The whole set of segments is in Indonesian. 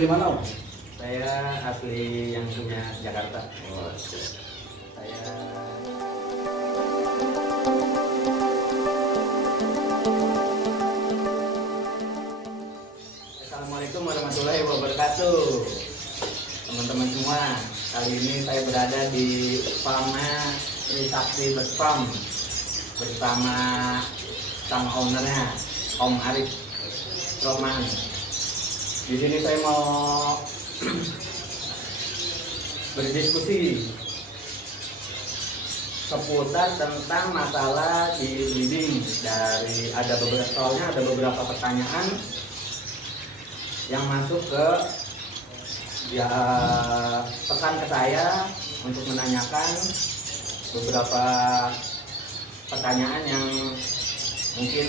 Asli mana, Om? Saya asli yang punya Jakarta. Oh, siap. Saya Assalamualaikum warahmatullahi wabarakatuh. Teman-teman semua, kali ini saya berada di farmnya Trisakti Bird Farm bersama sang ownernya, Om Arif Roman. Di sini saya mau berdiskusi seputar tentang masalah di breeding. Dari ada beberapa pertanyaan yang masuk ke pesan ke saya untuk menanyakan beberapa pertanyaan yang mungkin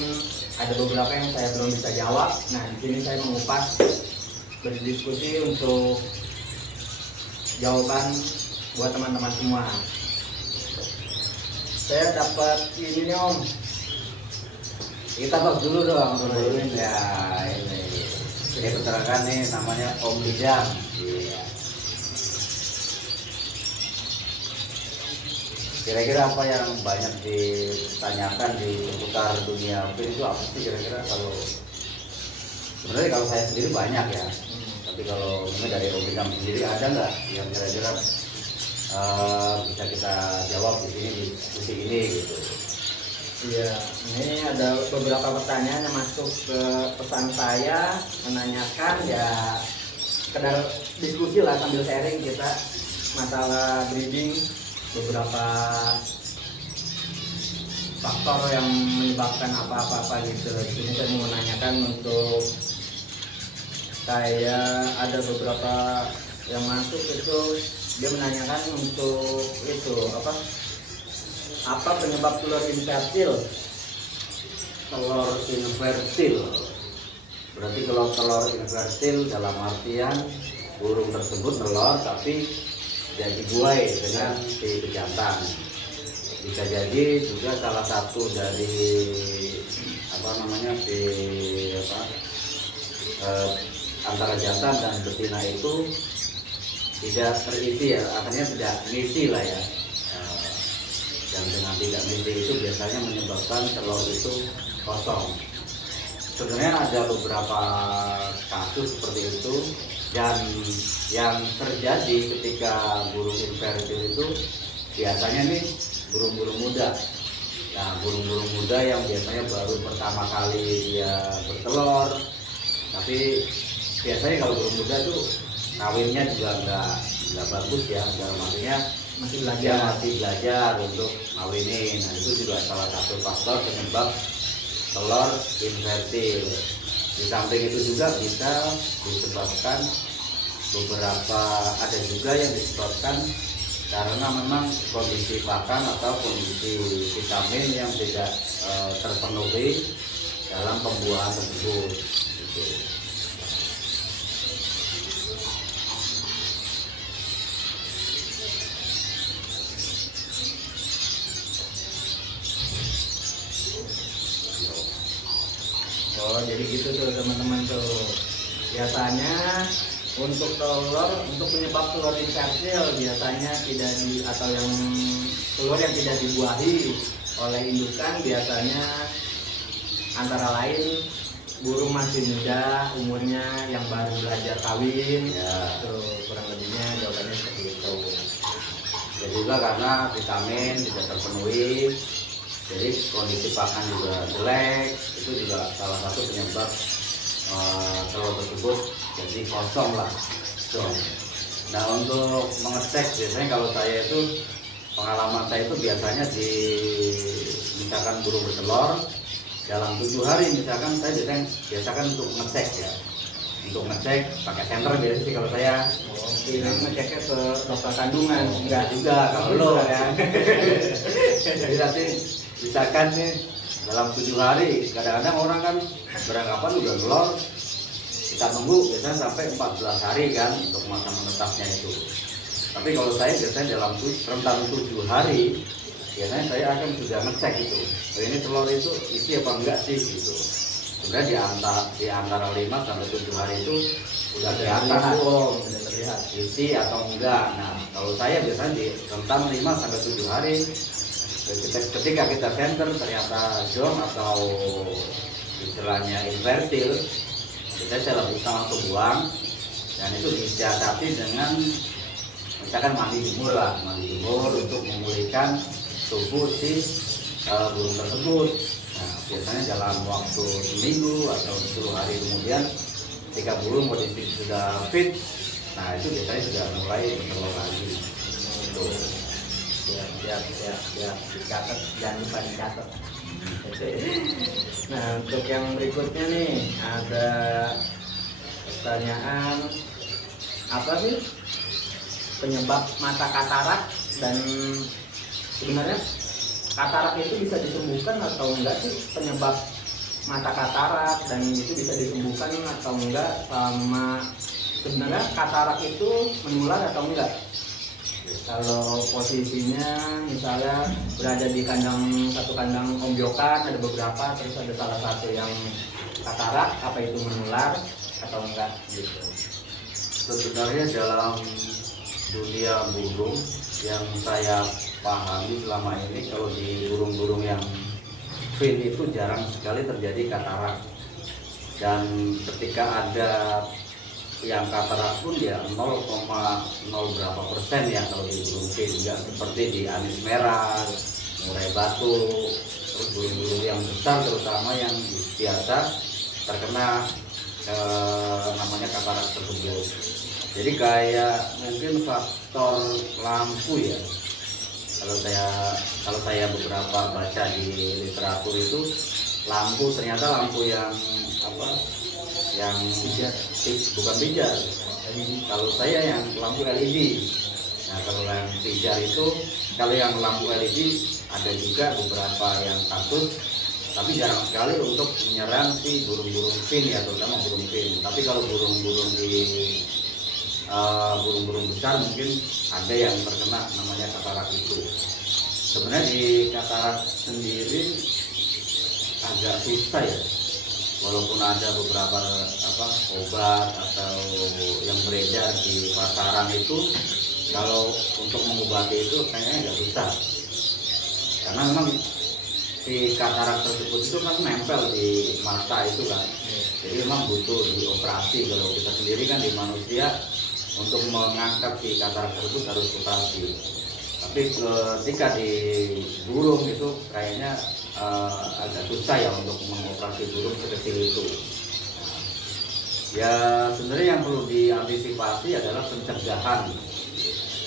ada beberapa yang saya belum bisa jawab. Nah, di sini saya mengupas berdiskusi untuk jawaban buat teman-teman semua. Saya dapat ini nih, Om. Kita tos dulu dong, ini ya ini. Ini keterangan nih namanya Om Lidang. Iya. Kira-kira apa yang banyak ditanyakan di seputar dunia mungkin itu apa sih kira-kira? Kalau sebenarnya kalau saya sendiri banyak ya, tapi kalau mungkin dari Om Lidang sendiri ada nggak yang kira-kira bisa kita jawab di sini di diskusi ini gitu? Iya, ini ada beberapa pertanyaan yang masuk ke pesan saya menanyakan, ya sekedar diskusi lah sambil sharing kita masalah breeding, beberapa faktor yang menyebabkan apa-apa gitu. Di sini saya mau menanyakan untuk saya ada beberapa yang masuk itu, dia menanyakan untuk itu apa penyebab telur infertil? Telur infertil berarti kalau telur infertil dalam artian burung tersebut telur tapi tidak dibuai dengan si pejantan. Bisa jadi juga salah satu dari antara jantan dan betina itu tidak terisi ya, akhirnya tidak mengisi lah ya. Dan dengan tidak mengisi itu biasanya menyebabkan telur itu kosong. Sebenarnya ada beberapa kasus seperti itu, dan yang terjadi ketika burung infertil itu biasanya nih burung-burung muda. Nah, burung-burung muda yang biasanya baru pertama kali dia bertelur, tapi biasanya kalau burung muda tuh kawinnya juga nggak bagus ya, dalam artinya masih belajar untuk ngawinin. Nah, itu juga salah satu faktor penyebab telur infertil. Di samping itu juga bisa disebabkan ada juga yang disebabkan karena memang kondisi pakan atau kondisi vitamin yang tidak terpenuhi dalam pembuahan tersebut gitu. Oh, jadi gitu tuh teman-teman tuh. Biasanya untuk penyebab telur infertil biasanya atau yang telur yang tidak dibuahi oleh indukan, biasanya antara lain burung masih muda umurnya yang baru belajar kawin ya. Tuh, kurang lebihnya jawabannya seperti itu. Dan juga karena vitamin tidak terpenuhi, jadi kondisi pakan juga jelek, itu juga salah satu penyebab telur tersebut jadi kosong lah. So, nah, untuk mengecek biasanya kalau saya itu pengalaman saya itu biasanya misalkan burung bertelur dalam 7 hari, misalkan saya biasakan untuk ngecek ya. Untuk ngecek pakai senter biasanya sih kalau saya. Ini ngeceknya ke dokter kandungan. Enggak juga kalau lo ya. Jadi nanti misalkan nih dalam 7 hari, kadang-kadang orang kan beranggapan udah telur, kita tunggu biasanya sampai 14 hari kan untuk masa menetapnya itu. Tapi kalau saya biasanya dalam rentang 7 hari, biasanya saya akan sudah ngecek itu. Oh, ini telur itu isi apa enggak sih gitu. Sebenarnya di antara 5 sampai 7 hari itu udah kelihatan sudah terlihat. isi atau enggak. Nah, kalau saya biasanya di rentang 5 sampai 7 hari ketika kita center ternyata zone atau istilahnya invertil, saya langsung buang, dan itu disiasati dengan misalkan mandi jemur untuk memulihkan tubuh si burung tersebut. Nah, biasanya dalam waktu seminggu atau 10 hari kemudian ketika burung kondisi sudah fit, nah itu biasanya sudah mulai bertelur lagi. Itu. Siap, dicatat, jangan lupa dicatat. Nah, untuk yang berikutnya nih ada pertanyaan, apa sih penyebab mata katarak, dan sebenarnya katarak itu bisa disembuhkan atau enggak sih, penyebab mata katarak, dan itu bisa disembuhkan atau enggak, sama sebenarnya katarak itu menular atau enggak? Kalau posisinya misalnya berada di satu kandang ombyokan, ada beberapa, terus ada salah satu yang katarak, apa itu menular atau enggak gitu? Sebenarnya dalam dunia burung yang saya pahami selama ini, kalau di burung-burung yang fin itu jarang sekali terjadi katarak, dan ketika ada yang katarak pun ya 0,0 berapa persen ya kalau di burung fin, nggak seperti di anis merah, murai batu, terus burung-burung yang besar terutama yang biasa terkena namanya katarak tersebut. Jadi kayak mungkin faktor lampu ya, kalau saya beberapa baca di literatur itu, ternyata lampu yang yang bukan pijar. Kalau saya yang lampu LED. Nah, kalau yang pijar itu, kalau yang lampu LED ada juga beberapa yang kasus, tapi jarang sekali untuk menyerang si burung-burung fin ya, terutama burung fin. Tapi kalau burung-burung besar mungkin ada yang terkena namanya katarak itu. Sebenarnya di katarak sendiri agak susah ya, walaupun ada beberapa obat atau yang beredar di pasaran itu, kalau untuk mengobati itu kayaknya agak susah, karena memang si katarak tersebut itu kan nempel di mata itu kan, jadi memang butuh dioperasi. Kalau kita sendiri kan di manusia, untuk mengangkat si katarak tersebut harus operasi. Tapi ketika di burung itu kayaknya agak susah ya untuk mengoperasi burung sekecil itu. Ya sebenarnya yang perlu diantisipasi adalah pencegahan.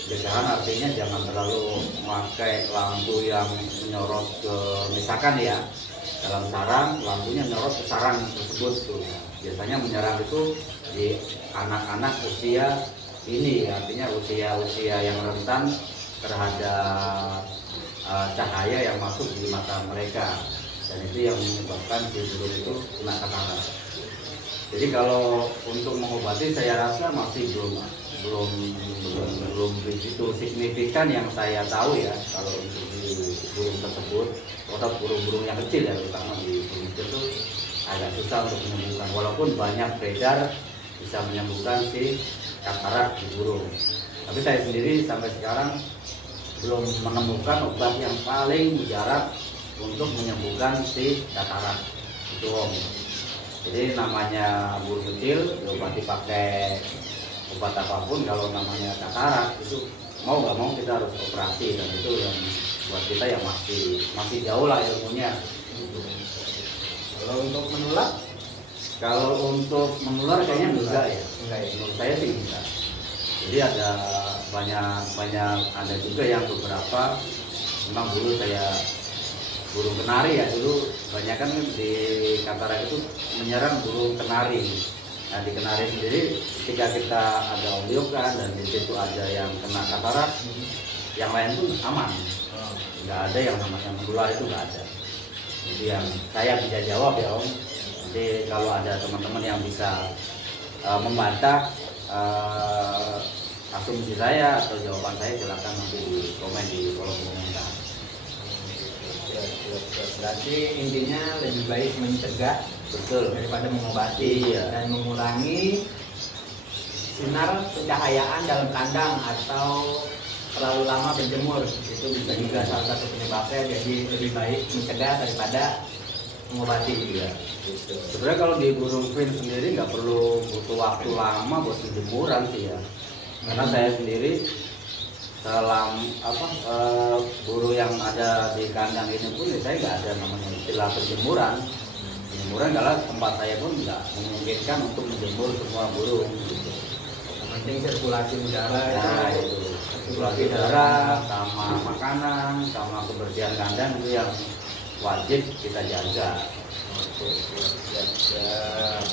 Pencegahan artinya jangan terlalu memakai lampu yang menyorot ke, misalkan ya dalam sarang, lampunya menyorot ke sarang tersebut tuh. Biasanya menyerang itu di anak-anak usia ini, artinya usia yang rentan terhadap cahaya yang masuk di mata mereka, dan itu yang menyebabkan si burung itu kena katarak. Jadi kalau untuk mengobati saya rasa masih belum begitu signifikan yang saya tahu ya, kalau untuk di burung tersebut, atau burung-burung yang kecil ya, terutama di burung kecil itu agak susah untuk menyembuhkan, walaupun banyak beredar bisa menyembuhkan si katarak di burung. Tapi saya sendiri sampai sekarang belum menemukan obat yang paling mujarab untuk menyembuhkan si katarak itu, Om. Jadi namanya burung kecil diobati pakai obat apapun, kalau namanya katarak itu mau nggak mau kita harus operasi, dan itu yang buat kita yang masih jauh lah ilmunya. Kalau untuk menular? Kalau untuk menular kayaknya enggak ya. Menurut saya sih enggak. Jadi ada banyak ada juga yang beberapa memang dulu burung kenari ya, dulu banyak kan di katarak itu menyerang burung kenari. Nah di kenari sendiri ketika kita ada ombyokan dan di situ ada yang kena katarak, yang lain pun aman. Nggak ada yang namanya menular, itu nggak ada. Jadi yang saya bisa jawab ya Om. Jadi kalau ada teman-teman yang bisa membantah asumsi saya atau jawaban saya, silakan nanti di komen di kolom komentar. Berarti intinya lebih baik mencegah Betul. daripada mengobati. Iya. Dan mengurangi sinar pencahayaan dalam kandang atau terlalu lama berjemur, itu bisa juga salah satu penyebabnya. Jadi lebih baik mencegah daripada mengobati juga. Gitu. Sebenarnya kalau di burung queen sendiri nggak perlu butuh waktu lama buat penjemuran sih ya. Karena saya sendiri burung yang ada di kandang ini pun ya saya nggak ada namanya istilah penjemuran. Penjemuran karena tempat saya pun nggak memungkinkan untuk menjemur semua burung. Gitu. Yang penting sirkulasi udara Nah, itu sirkulasi udara sama makanan sama kebersihan kandang itu yang wajib kita jaga. Oke, siap.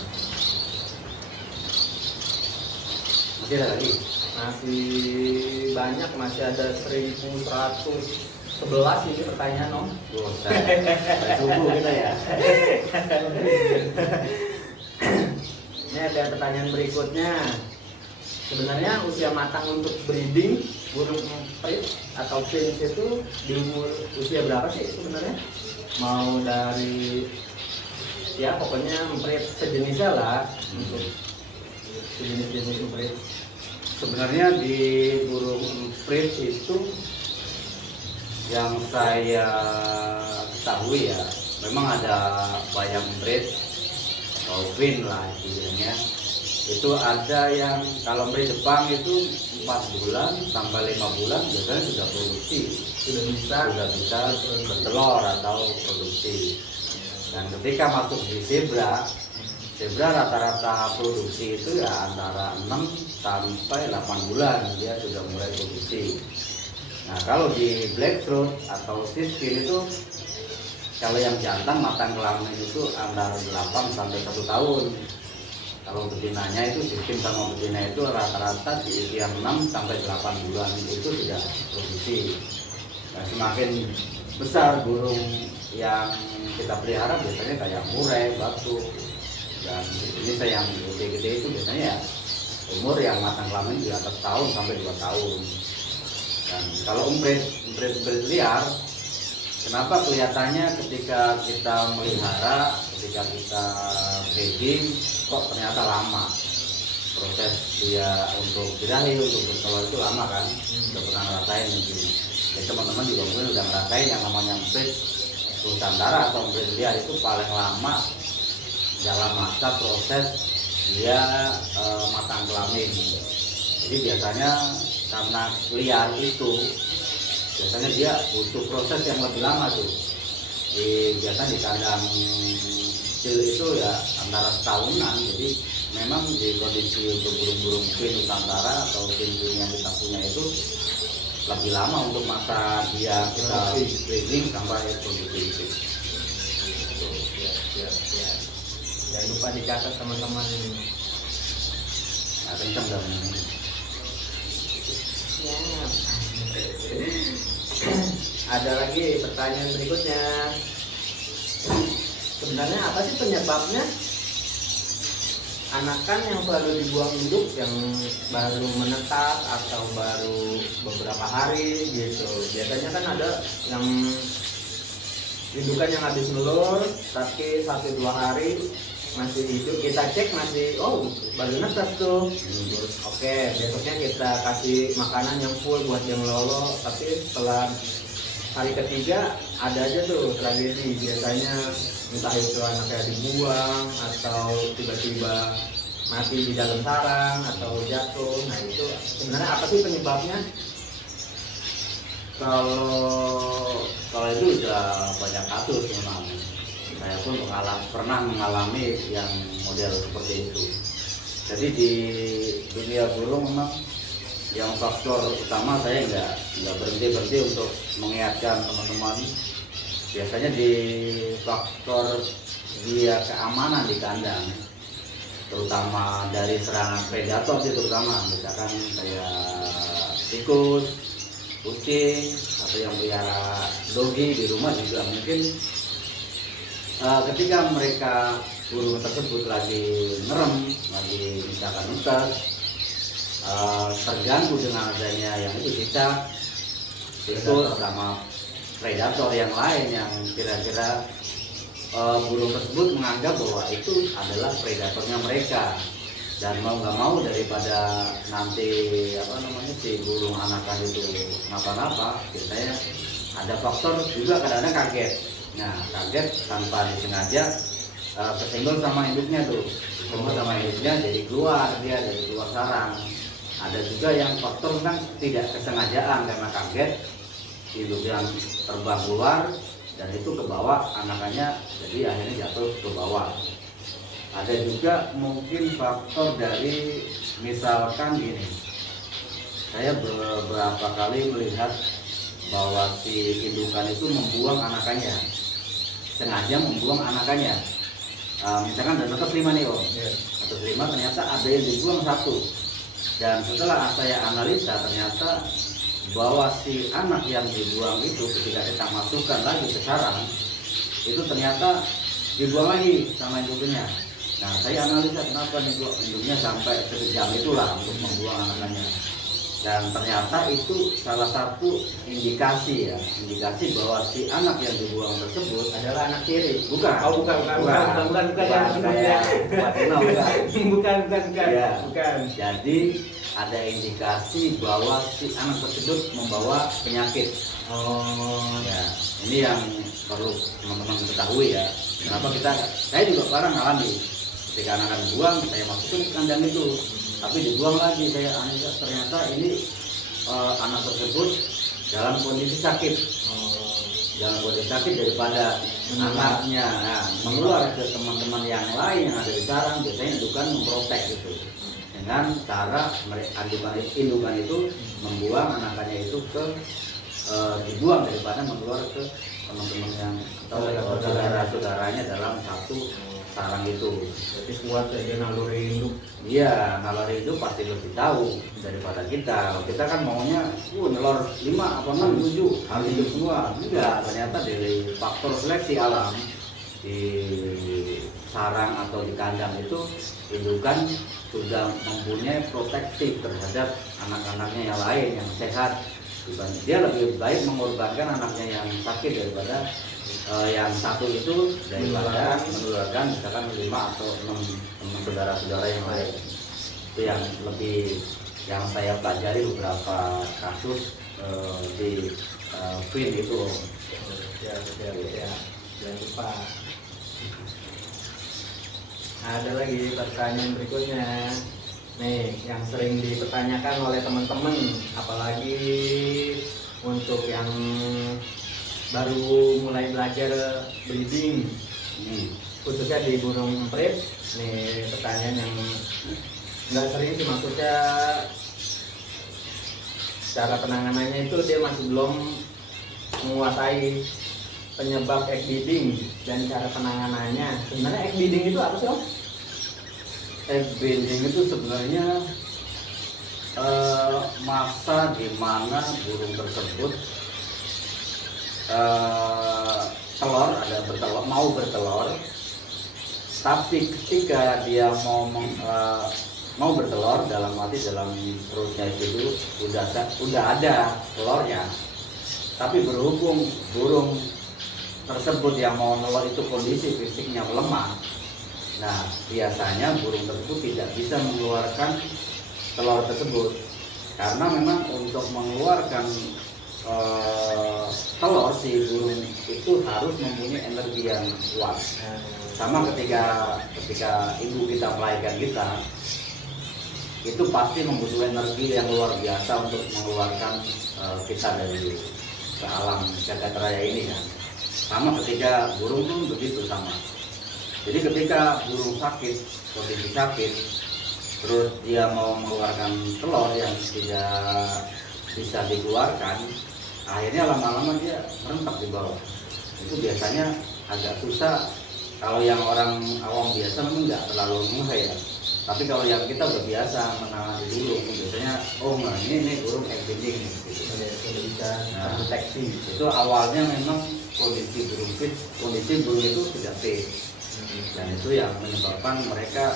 Masih ada lagi? Masih banyak, masih ada 1111 ini pertanyaan Om. Subuh kita ya. Ini ada pertanyaan berikutnya. Sebenarnya usia matang untuk breeding burung emprit atau finch itu di umur usia berapa sih sebenarnya? Mau dari ya pokoknya emprit sejenisnya lah, untuk sejenis-jenis emprit. Sebenarnya di burung emprit itu yang saya ketahui ya, memang ada banyak emprit atau queen lah istilahnya. Itu ada yang kalau emprit Jepang itu 4 bulan sampai 5 bulan biasanya sudah produksi, sudah bisa bertelur atau produksi. Dan ketika masuk di zebra rata-rata produksi itu ya antara 6 sampai 8 bulan dia sudah mulai produksi. Nah kalau di blackthroat atau siskin itu kalau yang jantan matang kelamin itu antara 8 sampai 1 tahun. Kalau betinanya itu siskin sama betina itu rata-rata di usia 6 sampai 8 bulan itu sudah produksi. Nah semakin besar burung yang kita pelihara biasanya kayak murai, batu, dan ini saya yang gede-gede itu biasanya ya umur yang matang kelamin di atas tahun sampai 2 tahun. Dan kalau emprit liar, kenapa kelihatannya ketika kita melihara, ketika kita breeding kok ternyata lama proses dia untuk birahi, untuk bertelur itu lama kan? Udah pernah ngerasain mungkin. Ya teman-teman juga mungkin udah ngerasain yang namanya emprit Nusantara atau emprit liar itu paling lama dalam masa proses dia matang kelamin. Jadi biasanya karena liar itu biasanya dia butuh proses yang lebih lama tuh. Biasanya di kandang kecil itu ya antara setahunan. Jadi memang di kondisi untuk burung-burung queen Nusantara atau queen yang kita punya itu lebih lama untuk masa dia kita breeding sampai produksi itu. Jangan lupa dicatat teman-teman ini. Nah, kencang dong. Ya. Ada lagi pertanyaan berikutnya. Sebenarnya apa sih penyebabnya anakan yang selalu dibuang induk yang baru menetas atau baru beberapa hari gitu? Biasanya kan ada yang indukan yang habis telur tapi 1-2 hari masih hidup, kita cek masih baru netas tuh. Oke, besoknya kita kasih makanan yang full buat yang lolo, tapi setelah hari ketiga ada aja tuh tragedi. Biasanya entah itu anaknya dibuang atau tiba-tiba mati di dalam sarang atau jatuh. Nah itu sebenarnya apa sih penyebabnya? Kalau itu udah banyak kasus memang. Saya pun pernah mengalami yang model seperti itu. Jadi di dunia burung memang yang faktor utama saya nggak berhenti untuk mengingatkan teman-teman. Biasanya di faktor dia keamanan di kandang, terutama dari serangan predator sih, terutama misalkan kayak tikus, kucing, atau yang pelihara dogi di rumah juga mungkin ketika mereka burung tersebut lagi ngerem, lagi misalkan netas, terganggu dengan adanya yang itu cicak, tikus sama predator yang lain yang kira-kira burung tersebut menganggap bahwa itu adalah predatornya mereka, Dan mau nggak mau daripada nanti si burung anakan itu kenapa-napa, biasanya ada faktor juga kadang-kadang kaget. Nah, kaget tanpa disengaja kesenggol sama induknya tuh, kesenggol sama induknya jadi keluar dari luar sarang. Ada juga yang faktor kan tidak kesengajaan karena kaget, induk yang terbang keluar dan itu ke bawah anakannya, jadi akhirnya jatuh ke bawah. Ada juga mungkin faktor dari misalkan gini, saya beberapa kali melihat bahwa si indukan itu membuang anakannya, sengaja membuang anakannya. Misalkan ada netes 5 nih om, netes 5 ternyata ada yang dibuang 1. Dan setelah saya analisa ternyata bahwa si anak yang dibuang itu ketika kita masukkan lagi ke sarang itu ternyata dibuang lagi sama induknya. Nah, saya analisa kenapa nih kok induknya sampai sekejam itulah untuk membuang anakannya. Dan ternyata itu salah satu indikasi bahwa si anak yang dibuang tersebut adalah anak tiri. Bukan. Oh, bukan. Jadi ada indikasi bahwa si anak tersebut membawa penyakit. Oh, ya. Ini yang perlu teman-teman ketahui ya. Kenapa saya juga pernah ngalami. Ketika anak dibuang, saya masukin ke kandang itu, tapi dibuang lagi. Saya analisa ternyata ini anak tersebut dalam kondisi sakit, daripada anaknya mengeluar ke teman-teman yang lain yang ada di sarang. Biasanya indukan memprotek gitu dengan cara indukan itu membuang anakannya itu dibuang daripada mengeluar ke teman-teman yang atau saudara-saudaranya dalam satu sarang itu. Jadi kuat aja naluri induk. Iya, naluri induk pasti lebih tahu daripada kita. Kita kan maunya nelor 5 apa 6 7 harus hidup semua. Enggak, ternyata dari faktor seleksi alam di sarang atau di kandang itu indukan sudah mempunyai protektif terhadap anak-anaknya yang lain yang sehat. Dia lebih baik mengorbankan anaknya yang sakit daripada yang 1 itu daripada menularkan misalkan 5 atau 6 teman saudara-saudara yang lain. Itu yang lebih yang saya pelajari beberapa kasus di film itu. Ya. Jangan lupa. Ada lagi pertanyaan berikutnya. Nih, yang sering dipertanyakan oleh teman-teman, apalagi untuk yang baru mulai belajar breeding, khususnya di burung emprit. Nih pertanyaan yang nggak sering sih, maksudnya cara penanganannya itu dia masih belum menguasai penyebab egg beating dan cara penanganannya. Sebenarnya egg beating itu apa sih om? Egg beating itu sebenarnya masa di mana burung tersebut mau bertelur, tapi ketika dia mau bertelur dalam perutnya itu udah ada telurnya, tapi berhubung burung tersebut yang mau telur itu kondisi fisiknya lemah, nah biasanya burung tersebut tidak bisa mengeluarkan telur tersebut karena memang untuk mengeluarkan telur si burung itu harus mempunyai energi yang kuat. Sama ketika ibu kita melahirkan kita, itu pasti membutuhkan energi yang luar biasa untuk mengeluarkan kita dari ke alam jagat raya ini kan. Sama ketika burung pun begitu sama. Jadi ketika burung sakit, kondisi sakit, terus dia mau mengeluarkan telur yang tidak bisa dikeluarkan, akhirnya lama-lama dia merentak di bawah. Itu biasanya agak susah. Kalau yang orang awam biasa memang nggak terlalu ngeh ya. Tapi kalau yang kita udah biasa menangani burung, biasanya ini burung egg beating gitu. Sudah bisa terdeteksi. Itu awalnya memang kondisi burung itu tidak fit. Dan itu yang menyebabkan mereka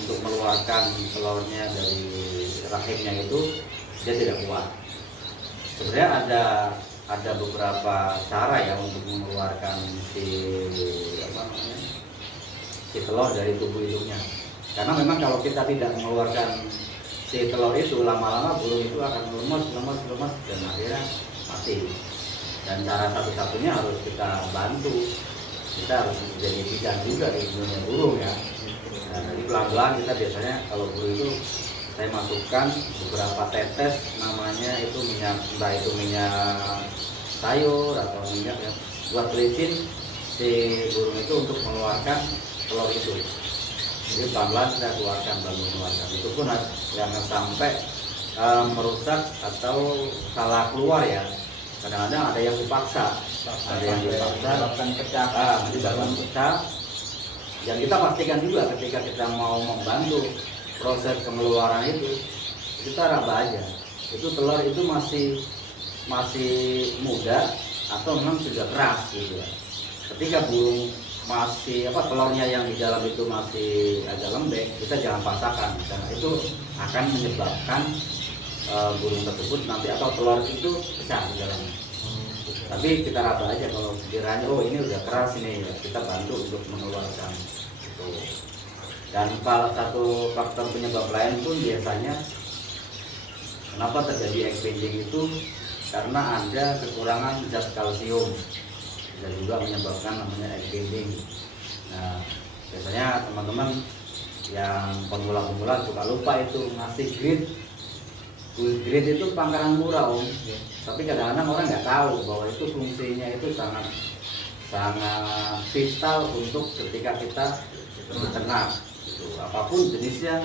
untuk mengeluarkan telurnya dari rahimnya itu dia tidak kuat. Sebenarnya ada beberapa cara ya untuk mengeluarkan si telur dari tubuh induknya. Karena memang kalau kita tidak mengeluarkan si telur itu, lama-lama burung itu akan lemas dan akhirnya mati. Dan cara satu-satunya harus kita bantu, kita harus jadi bidan juga di dunia burung ya. Nah, jadi pelan-pelan kita biasanya kalau burung itu saya masukkan beberapa tetes, namanya itu minyak, entah itu minyak sayur atau minyak ya, buat licin si burung itu untuk mengeluarkan telur itu. Jadi pelan-pelan kita keluarkan, baru mengeluarkan. Itu pun jangan sampai merusak atau salah keluar ya. Kadang-kadang ada yang dipaksa, ada yang dipaksa, menyebabkan pecah. Dan kita pastikan juga ketika kita mau membantu proses pengeluaran itu, kita raba aja. Itu telur itu masih muda atau memang sudah keras gitu ya. Ketika burung masih telurnya yang di dalam itu masih agak lembek, kita jangan paksakan karena itu akan menyebabkan burung tersebut nanti atau telur itu pecah di dalamnya. Tapi kita raba aja kalau sekiranya ini udah keras ini ya, kita bantu untuk mengeluarkan itu. Dan salah satu faktor penyebab lain pun biasanya kenapa terjadi egg binding itu karena ada kekurangan zat kalsium. Dan juga menyebabkan namanya egg binding. Nah, biasanya teman-teman yang pemula-pemula suka lupa itu ngasih grit. Grit itu pangkaran murah om. Tapi kadang-kadang orang nggak tahu bahwa itu fungsinya itu sangat vital untuk ketika kita beternak. Gitu. Apapun jenisnya,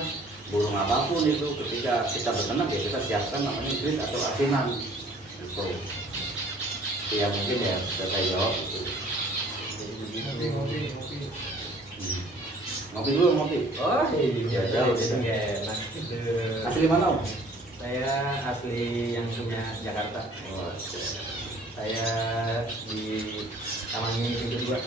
burung apapun itu ketika kita beternak ya kita siapkan namanya grit atau asinan. Gitu. Ya mungkin ya bisa saya jawab itu. Ngopi dulu ngopi. Oh iya, jauh nggak enak. Asli mana om? Saya asli yang punya Jakarta. Oh, saya di Taman Mini Pintu 2.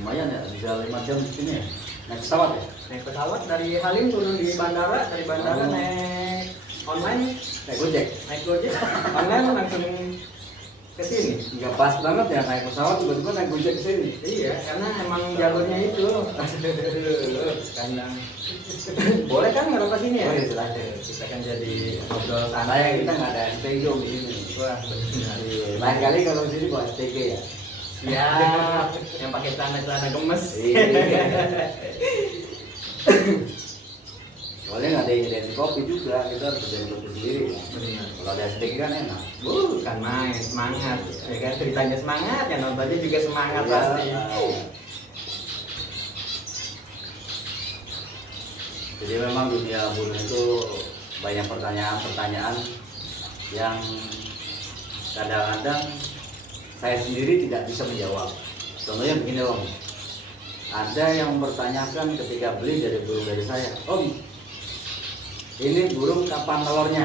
Lumayan ya, bisa 5 jam di sini ya. Naik pesawat ya? Naik pesawat dari Halim turun di bandara, dari bandara naik online, Naik Gojek? naik Gojek, online langsung ke sini. Nggak pas banget ya naik pesawat tiba-tiba naik Gojek ke sini. Iya, karena emang jalurnya itu. Kandang. Boleh kan nggak ke sini ya? Oh iya silahkan. Kita kan jadi ngobrol Saya santai. kita nggak ada STG om di sini. Wah, benar. Lain kali kalau di sini bawa STG ya. Siap, yang pakai celana gemes. Iya. Soalnya nggak ada yang jadi kopi juga, kita harus jadi kopi sendiri ya. Benar. Kalau ada STG kan enak. Kan main semangat, ya kan ceritanya semangat, yang nontonnya juga semangat Iya. pasti. Jadi memang dunia burung itu banyak pertanyaan-pertanyaan yang kadang-kadang saya sendiri tidak bisa menjawab. Contohnya begini om, ada yang mempertanyakan ketika beli dari burung dari saya, om ini burung kapan telurnya?